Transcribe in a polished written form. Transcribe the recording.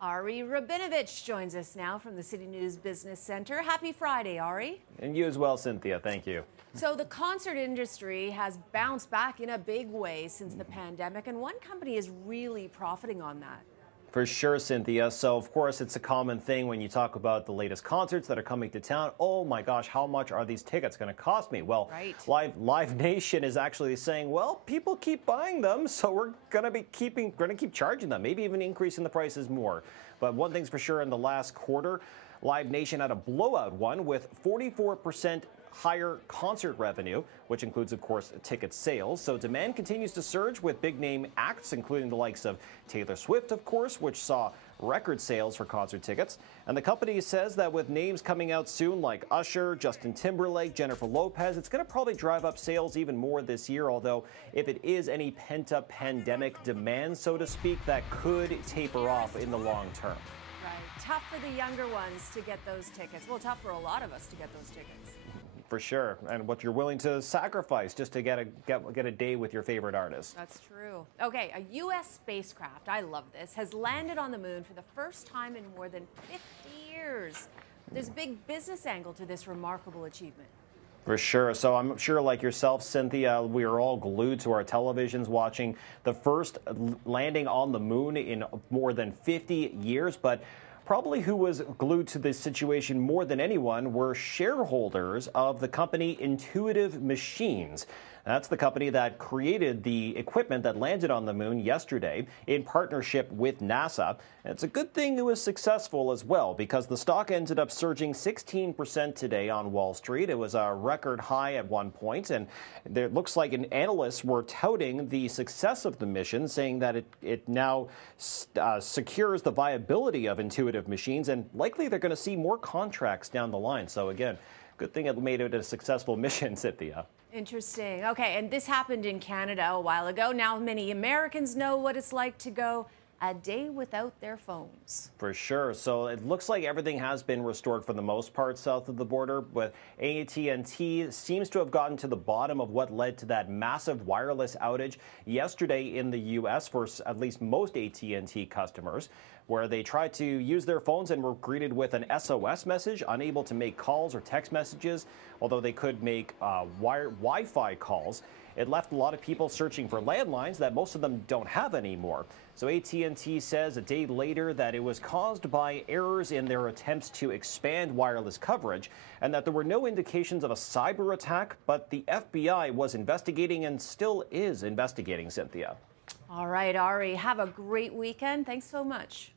Ari Rabinovitch joins us now from the CityNews Business Center. Happy Friday, Ari. And you as well, Cynthia. Thank you. So the concert industry has bounced back in a big way since the pandemic, and one company is really profiting on that. For sure, Cynthia. So, of course, it's a common thing when you talk about the latest concerts that are coming to town. Oh, my gosh, how much are these tickets going to cost me? Well, right. Live Nation is actually saying, well, people keep buying them, so we're going to keep charging them, maybe even increasing the prices more. But one thing's for sure, in the last quarter, Live Nation had a blowout one with 44% higher concert revenue, which includes, of course, ticket sales. So demand continues to surge with big-name acts, including the likes of Taylor Swift, of course, which saw record sales for concert tickets. And the company says that with names coming out soon like Usher, Justin Timberlake, Jennifer Lopez, it's going to probably drive up sales even more this year, although if it is any pent-up pandemic demand, so to speak, that could taper off in the long term. Right. Tough for the younger ones to get those tickets. Well, tough for a lot of us to get those tickets. For sure, and what you're willing to sacrifice just to get a day with your favorite artist. That's true. Okay, a U.S. spacecraft, I love this, has landed on the moon for the first time in more than 50 years. There's a big business angle to this remarkable achievement. For sure. So I'm sure, like yourself, Cynthia, we are all glued to our televisions watching the first landing on the moon in more than 50 years, but probably who was glued to this situation more than anyone were shareholders of the company Intuitive Machines. That's the company that created the equipment that landed on the moon yesterday in partnership with NASA. And it's a good thing it was successful as well, because the stock ended up surging 16% today on Wall Street. It was a record high at one point, and it looks like analysts were touting the success of the mission, saying that it now secures the viability of Intuitive Machines, and likely they're going to see more contracts down the line. So again, good thing it made it a successful mission, Cynthia. Interesting. Okay, and this happened in Canada a while ago. Now many Americans know what it's like to go a day without their phones. For sure. So it looks like everything has been restored for the most part south of the border, but AT&T seems to have gotten to the bottom of what led to that massive wireless outage yesterday in the U.S. for at least most AT&T customers, where they tried to use their phones and were greeted with an SOS message, unable to make calls or text messages, although they could make Wi-Fi calls. It left a lot of people searching for landlines that most of them don't have anymore. So AT&T says a day later that it was caused by errors in their attempts to expand wireless coverage, and that there were no indications of a cyber attack, but the FBI was investigating and still is investigating, Cynthia. All right, Ari, have a great weekend. Thanks so much.